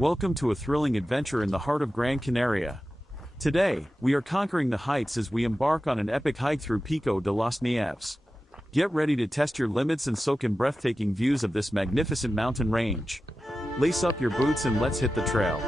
Welcome to a thrilling adventure in the heart of Gran Canaria. Today, we are conquering the heights as we embark on an epic hike through Pico de las Nieves. Get ready to test your limits and soak in breathtaking views of this magnificent mountain range. Lace up your boots and let's hit the trail.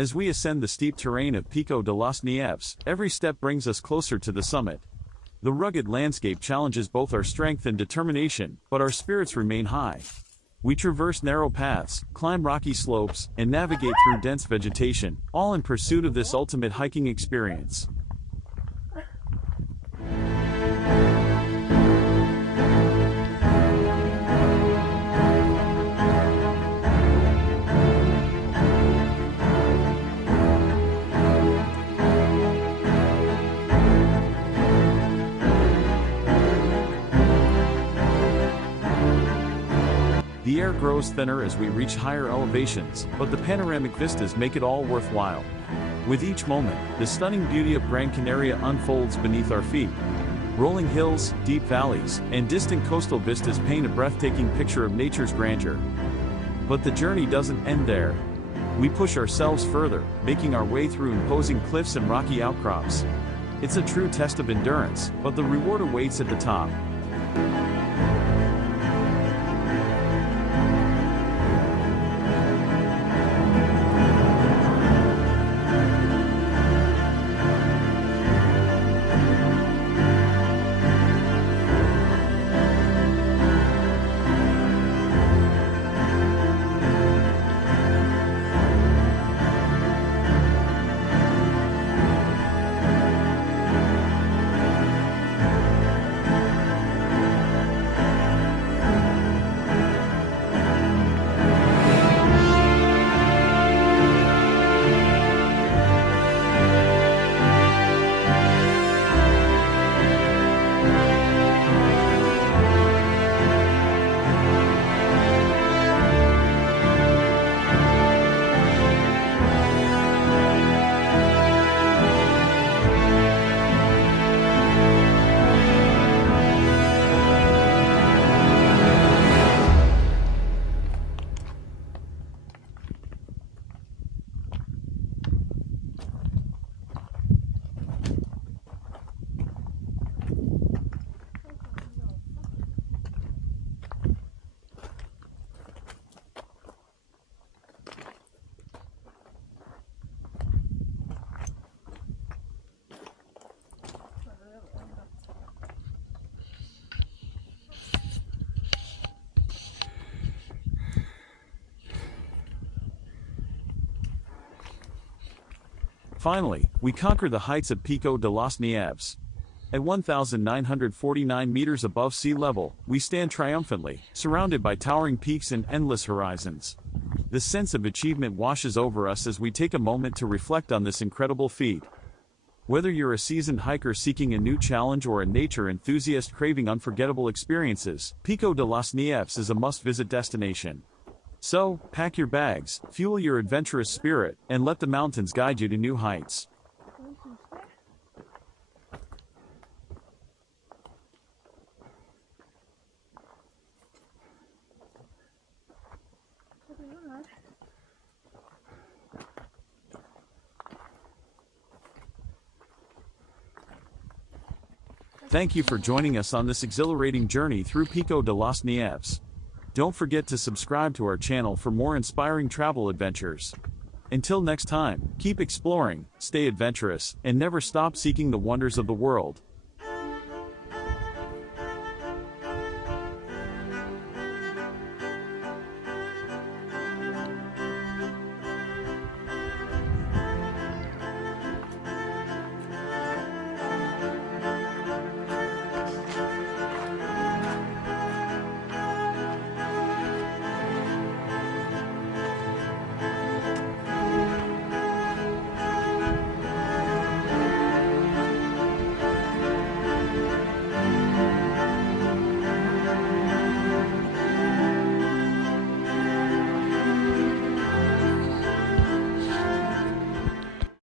As we ascend the steep terrain of Pico de las Nieves, every step brings us closer to the summit. The rugged landscape challenges both our strength and determination, but our spirits remain high. We traverse narrow paths, climb rocky slopes, and navigate through dense vegetation, all in pursuit of this ultimate hiking experience. The air grows thinner as we reach higher elevations, but the panoramic vistas make it all worthwhile. With each moment, the stunning beauty of Gran Canaria unfolds beneath our feet. Rolling hills, deep valleys, and distant coastal vistas paint a breathtaking picture of nature's grandeur. But the journey doesn't end there. We push ourselves further, making our way through imposing cliffs and rocky outcrops. It's a true test of endurance, but the reward awaits at the top. Finally, we conquer the heights of Pico de las Nieves. At 1,949 meters above sea level, we stand triumphantly, surrounded by towering peaks and endless horizons. The sense of achievement washes over us as we take a moment to reflect on this incredible feat. Whether you're a seasoned hiker seeking a new challenge or a nature enthusiast craving unforgettable experiences, Pico de las Nieves is a must-visit destination. So, pack your bags, fuel your adventurous spirit, and let the mountains guide you to new heights. Thank you for joining us on this exhilarating journey through Pico de las Nieves. Don't forget to subscribe to our channel for more inspiring travel adventures. Until next time, keep exploring, stay adventurous, and never stop seeking the wonders of the world.